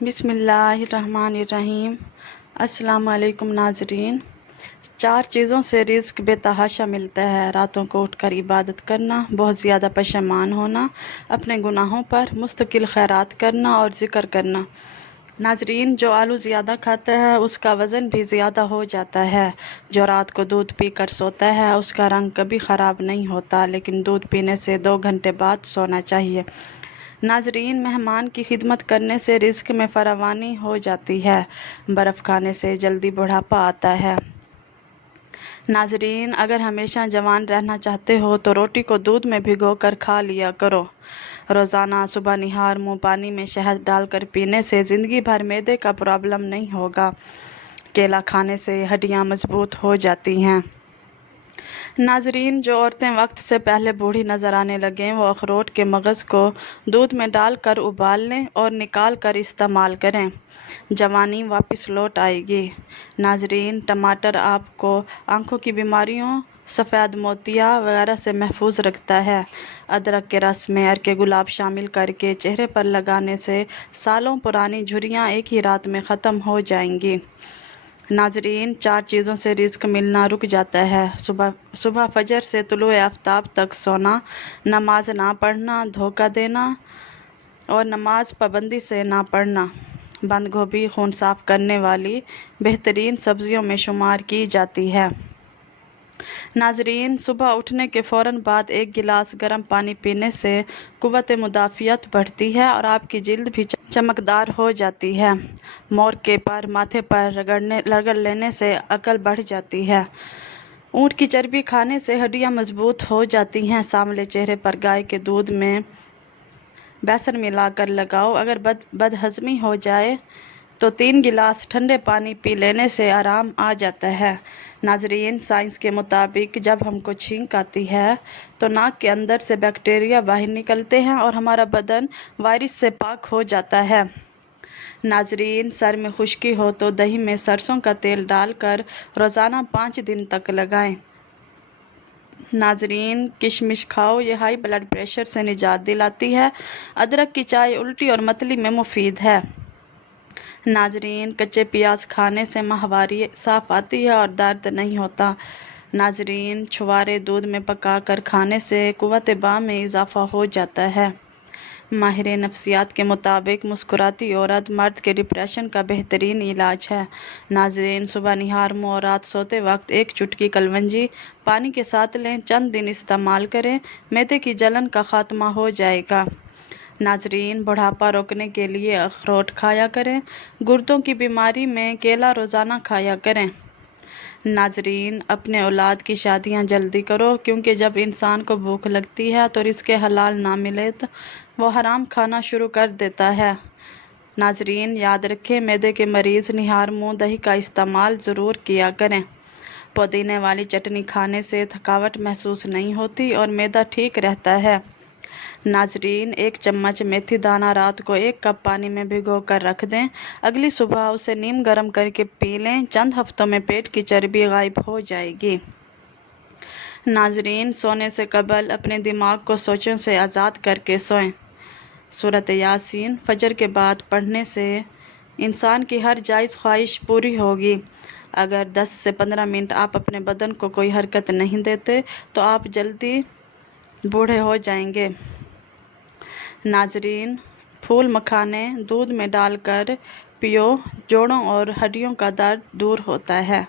بسم اللہ الرحمن الرحیم۔ السلام علیکم ناظرین۔ 4 چیزوں سے رزق بے تحاشا ملتا ہے: راتوں کو اٹھ کر عبادت کرنا، بہت زیادہ پشیمان ہونا، اپنے گناہوں پر مستقل خیرات کرنا اور ذکر کرنا۔ ناظرین، جو آلو زیادہ کھاتا ہے اس کا وزن بھی زیادہ ہو جاتا ہے۔ جو رات کو دودھ پی کر سوتا ہے اس کا رنگ کبھی خراب نہیں ہوتا، لیکن دودھ پینے سے 2 گھنٹے بعد سونا چاہیے۔ ناظرین، مہمان کی خدمت کرنے سے رزق میں فراوانی ہو جاتی ہے۔ برف کھانے سے جلدی بڑھاپا آتا ہے۔ ناظرین، اگر ہمیشہ جوان رہنا چاہتے ہو تو روٹی کو دودھ میں بھگو کر کھا لیا کرو۔ روزانہ صبح نہار منہ پانی میں شہد ڈال کر پینے سے زندگی بھر معدے کا پرابلم نہیں ہوگا۔ کیلا کھانے سے ہڈیاں مضبوط ہو جاتی ہیں۔ ناظرین، جو عورتیں وقت سے پہلے بوڑھی نظر آنے لگیں وہ اخروٹ کے مغز کو دودھ میں ڈال کر ابال لیں اور نکال کر استعمال کریں۔ جوانی واپس لوٹ آئے گی۔ ناظرین، ٹماٹر آپ کو آنکھوں کی بیماریوں، سفید موتیا وغیرہ سے محفوظ رکھتا ہے۔ ادرک کے رس میں ارک گلاب شامل کر کے چہرے پر لگانے سے سالوں پرانی جھریاں ایک ہی رات میں ختم ہو جائیں گی۔ ناظرین، 4 چیزوں سے رزق ملنا رک جاتا ہے: صبح فجر سے طلوع آفتاب تک سونا، نماز نہ پڑھنا، دھوکہ دینا اور نماز پابندی سے نہ پڑھنا۔ بند گوبھی خون صاف کرنے والی بہترین سبزیوں میں شمار کی جاتی ہے۔ ناظرین، صبح اٹھنے کے فوراً بعد 1 گلاس گرم پانی پینے سے قوت مدافعت بڑھتی ہے اور آپ کی جلد بھی چمکدار ہو جاتی ہے۔ مور کے پر ماتھے پر رگڑ لینے سے عقل بڑھ جاتی ہے۔ اونٹ کی چربی کھانے سے ہڈیاں مضبوط ہو جاتی ہیں۔ سانولے چہرے پر گائے کے دودھ میں بیسن ملا کر لگاؤ۔ اگر بد ہضمی ہو جائے تو 3 گلاس ٹھنڈے پانی پی لینے سے آرام آ جاتا ہے۔ ناظرین، سائنس کے مطابق جب ہم کو چھینک آتی ہے تو ناک کے اندر سے بیکٹیریا باہر نکلتے ہیں اور ہمارا بدن وائرس سے پاک ہو جاتا ہے۔ ناظرین، سر میں خشکی ہو تو دہی میں سرسوں کا تیل ڈال کر روزانہ 5 دن تک لگائیں۔ ناظرین، کشمش کھاؤ، یہ ہائی بلڈ پریشر سے نجات دلاتی ہے۔ ادرک کی چائے الٹی اور متلی میں مفید ہے۔ ناظرین، کچے پیاز کھانے سے ماہواری صاف آتی ہے اور درد نہیں ہوتا۔ ناظرین، چھوارے دودھ میں پکا کر کھانے سے قوت باہ میں اضافہ ہو جاتا ہے۔ ماہر نفسیات کے مطابق مسکراتی عورت مرد کے ڈپریشن کا بہترین علاج ہے۔ ناظرین، صبح نہار منہ اور رات سوتے وقت 1 چٹکی کلونجی پانی کے ساتھ لیں، چند دن استعمال کریں، معدے کی جلن کا خاتمہ ہو جائے گا۔ ناظرین، بڑھاپا روکنے کے لیے اخروٹ کھایا کریں۔ گردوں کی بیماری میں کیلا روزانہ کھایا کریں۔ ناظرین، اپنے اولاد کی شادیاں جلدی کرو، کیونکہ جب انسان کو بھوک لگتی ہے تو رزق حلال نہ ملے تو وہ حرام کھانا شروع کر دیتا ہے۔ ناظرین، یاد رکھیں، معدے کے مریض نہار منہ دہی کا استعمال ضرور کیا کریں۔ پودینے والی چٹنی کھانے سے تھکاوٹ محسوس نہیں ہوتی اور معدہ ٹھیک رہتا ہے۔ ناظرین، 1 چمچ میتھی دانہ رات کو 1 کپ پانی میں بھگو کر رکھ دیں، اگلی صبح اسے نیم گرم کر کے پی لیں، چند ہفتوں میں پیٹ کی چربی غائب ہو جائے گی۔ ناظرین، سونے سے قبل اپنے دماغ کو سوچوں سے آزاد کر کے سوئیں۔ سورۃ یاسین فجر کے بعد پڑھنے سے انسان کی ہر جائز خواہش پوری ہوگی۔ اگر 10 سے 15 منٹ آپ اپنے بدن کو کوئی حرکت نہیں دیتے تو آپ جلدی بوڑھے ہو جائیں گے۔ ناظرین، پھول مکھانے دودھ میں ڈال کر پیو، جوڑوں اور ہڈیوں کا درد دور ہوتا ہے۔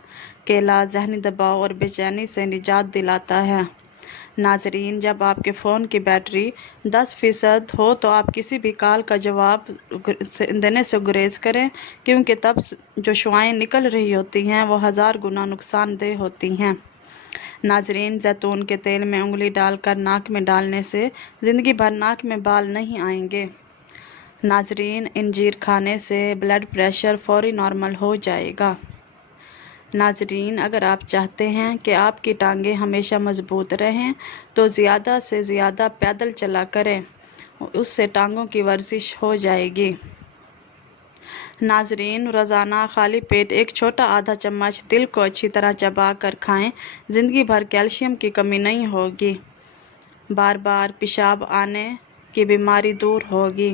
کیلا ذہنی دباؤ اور بے چینی سے نجات دلاتا ہے۔ ناظرین، جب آپ کے فون کی بیٹری 10% ہو تو آپ کسی بھی کال کا جواب دینے سے گریز کریں، کیونکہ تب جو شعاعیں نکل رہی ہوتی ہیں وہ 1000 گنا نقصان دہ ہوتی ہیں۔ ناظرین، زیتون کے تیل میں انگلی ڈال کر ناک میں ڈالنے سے زندگی بھر ناک میں بال نہیں آئیں گے۔ ناظرین، انجیر کھانے سے بلڈ پریشر فوری نارمل ہو جائے گا۔ ناظرین، اگر آپ چاہتے ہیں کہ آپ کی ٹانگیں ہمیشہ مضبوط رہیں تو زیادہ سے زیادہ پیدل چلا کریں، اس سے ٹانگوں کی ورزش ہو جائے گی۔ ناظرین، روزانہ خالی پیٹ 1 چھوٹا آدھا چمچ تل کو اچھی طرح چبا کر کھائیں، زندگی بھر کیلشیم کی کمی نہیں ہوگی۔ بار بار پیشاب آنے کی بیماری دور ہوگی۔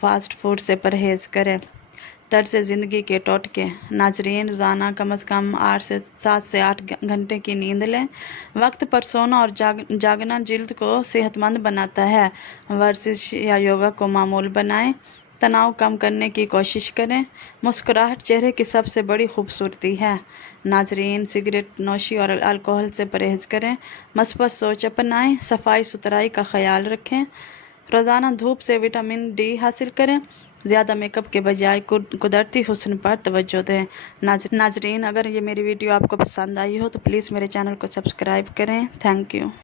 فاسٹ فوڈ سے پرہیز کریں۔ طرز زندگی کے ٹوٹکے۔ ناظرین، روزانہ کم از کم 7 سے 8 گھنٹے کی نیند لیں۔ وقت پر سونا اور جاگنا جلد کو صحت مند بناتا ہے۔ ورزش یا یوگا کو معمول بنائیں۔ تناؤ کم کرنے کی کوشش کریں۔ مسکراہٹ چہرے کی سب سے بڑی خوبصورتی ہے۔ ناظرین، سگریٹ نوشی اور الکوہل سے پرہیز کریں۔ مثبت سوچ اپنائیں۔ صفائی ستھرائی کا خیال رکھیں۔ روزانہ دھوپ سے وٹامن ڈی حاصل کریں۔ زیادہ میک اپ کے بجائے قدرتی حسن پر توجہ دیں۔ ناظرین، اگر یہ میری ویڈیو آپ کو پسند آئی ہو تو پلیز میرے چینل کو سبسکرائب کریں۔ Thank you.